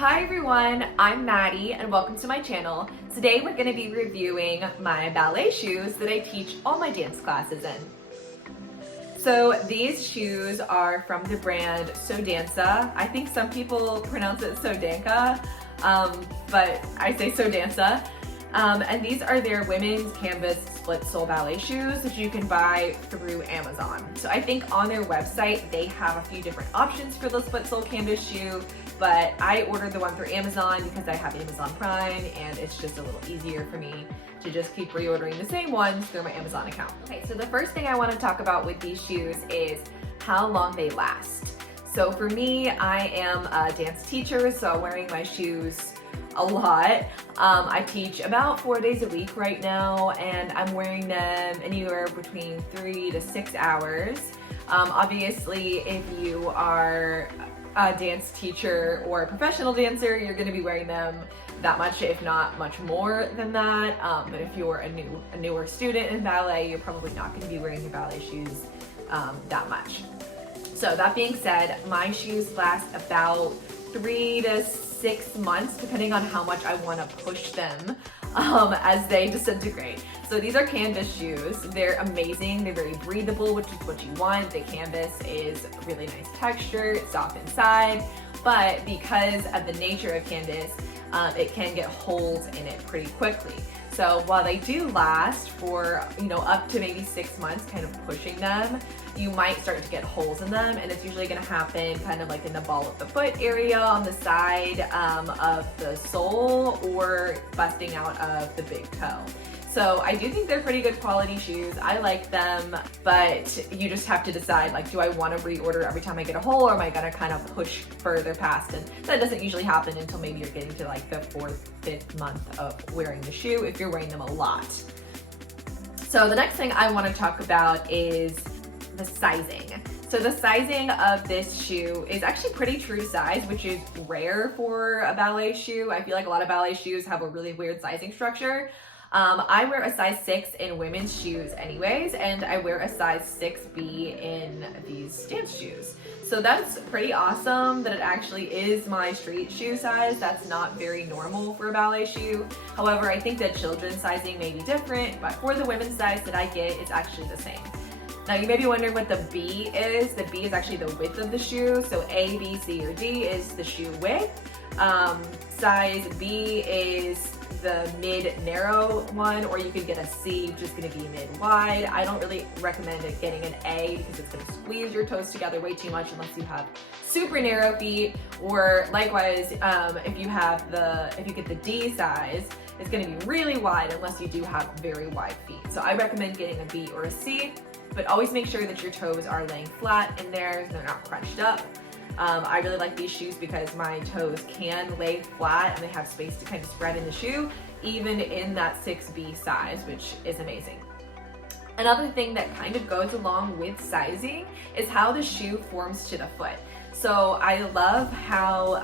Hi everyone, I'm Maddie and welcome to my channel. Today we're going to be reviewing my ballet shoes that I teach all my dance classes in. So these shoes are from the brand Danca. I think some people pronounce it Danca, but I say Danca. And these are their women's canvas split sole ballet shoes that you can buy through Amazon. So I think on their website they have a few different options for the split sole canvas shoe, but I ordered the one through Amazon because I have Amazon Prime and it's just a little easier for me to just keep reordering the same ones through my Amazon account. Okay, so the first thing I want to talk about with these shoes is how long they last. So for me, I am a dance teacher, so I'm wearing my shoes a lot. I teach about 4 days a week right now, and I'm wearing them anywhere between 3 to 6 hours. Obviously, if you are a dance teacher or a professional dancer, you're going to be wearing them that much, if not much more than that. But if you're a newer student in ballet, you're probably not going to be wearing your ballet shoes that much. So that being said, my shoes last about 3 to 6 months, depending on how much I want to push them as they disintegrate. So these are canvas shoes. They're amazing. They're very breathable, which is what you want. The canvas is really nice texture. It's soft inside, but because of the nature of canvas, it can get holes in it pretty quickly. So while they do last for, up to maybe 6 months, kind of pushing them, you might start to get holes in them, and it's usually going to happen kind of like in the ball of the foot area on the side of the sole, or busting out of the big toe. So I do think they're pretty good quality shoes. I like them, but you just have to decide, like, do I want to reorder every time I get a hole, or am I going to kind of push further past? And that doesn't usually happen until maybe you're getting to like the 4th, 5th month of wearing the shoe, if you're wearing them a lot. So the next thing I want to talk about is the sizing. So the sizing of this shoe is actually pretty true to size, which is rare for a ballet shoe. I feel like a lot of ballet shoes have a really weird sizing structure. I wear a size 6 in women's shoes anyways, and I wear a size 6B in these dance shoes. So that's pretty awesome that it actually is my street shoe size. That's not very normal for a ballet shoe. However, I think that children's sizing may be different, but for the women's size that I get, it's actually the same. Now you may be wondering what the B is. The B is actually the width of the shoe. So A, B, C, or D is the shoe width. Size B is the mid-narrow one, or you could get a C, which is going to be mid-wide. I don't really recommend getting an A because it's going to squeeze your toes together way too much unless you have super narrow feet, or likewise, if you get the D size, it's going to be really wide unless you do have very wide feet. So I recommend getting a B or a C, but always make sure that your toes are laying flat in there, they're not crunched up. I really like these shoes because my toes can lay flat and they have space to kind of spread in the shoe, even in that 6B size, which is amazing. Another thing that kind of goes along with sizing is how the shoe forms to the foot. So I love how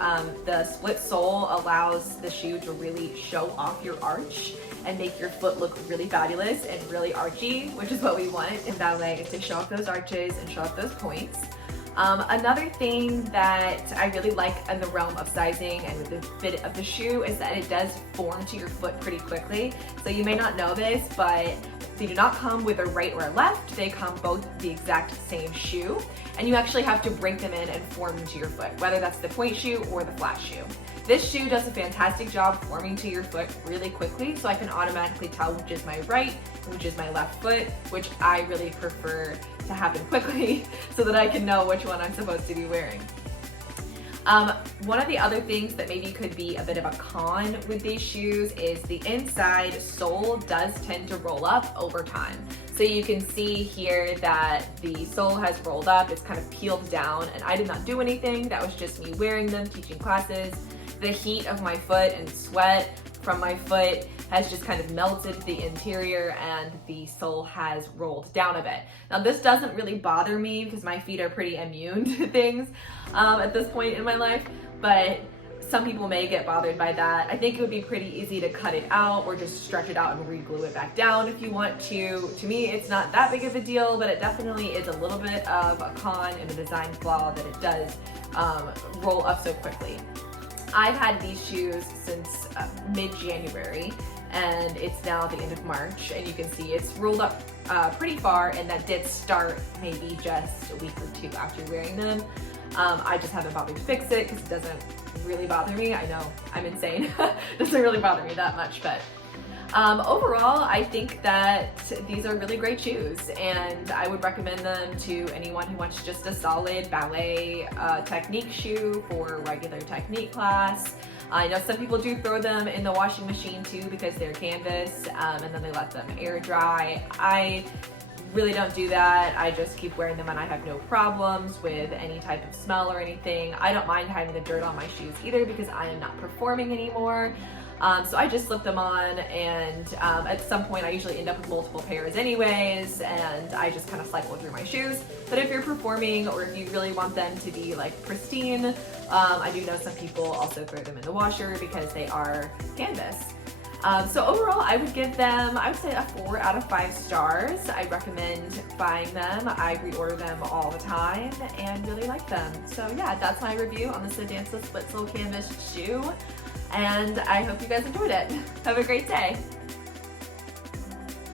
the split sole allows the shoe to really show off your arch and make your foot look really fabulous and really archy, which is what we want in ballet, is to show off those arches and show off those points. Another thing that I really like in the realm of sizing and with the fit of the shoe is that it does form to your foot pretty quickly. So you may not know this, but they do not come with a right or a left. They come both the exact same shoe, and you actually have to break them in and form them to your foot, whether that's the point shoe or the flat shoe. This shoe does a fantastic job forming to your foot really quickly, so I can automatically tell which is my right and which is my left foot, which I really prefer to happen quickly so that I can know which one I'm supposed to be wearing. One of the other things that maybe could be a bit of a con with these shoes is the inside sole does tend to roll up over time. So you can see here that the sole has rolled up, it's kind of peeled down, and I did not do anything. That was just me wearing them, teaching classes. The heat of my foot and sweat from my foot has just kind of melted the interior, and the sole has rolled down a bit. Now this doesn't really bother me because my feet are pretty immune to things at this point in my life, but some people may get bothered by that. I think it would be pretty easy to cut it out or just stretch it out and re-glue it back down if you want to. To me, it's not that big of a deal, but it definitely is a little bit of a con and a design flaw that it does roll up so quickly. I've had these shoes since mid-January, and it's now the end of March, and you can see it's rolled up pretty far, and that did start maybe just a week or two after wearing them. I just haven't bothered to fix it because it doesn't really bother me. I know I'm insane. It doesn't really bother me that much, but overall, I think that these are really great shoes, and I would recommend them to anyone who wants just a solid ballet technique shoe for regular technique class. I know some people do throw them in the washing machine too because they're canvas, and then they let them air dry. I really don't do that. I just keep wearing them and I have no problems with any type of smell or anything. I don't mind having the dirt on my shoes either because I am not performing anymore. So I just slip them on, and at some point I usually end up with multiple pairs anyways, and I just kind of cycle through my shoes. But if you're performing or if you really want them to be like pristine, I do know some people also throw them in the washer because they are canvas. So overall, I would give them, I would say a 4 out of 5 stars. I recommend buying them. I reorder them all the time and really like them. So yeah, that's my review on this Danca Split Sole Canvas shoe. And I hope you guys enjoyed it. Have a great day.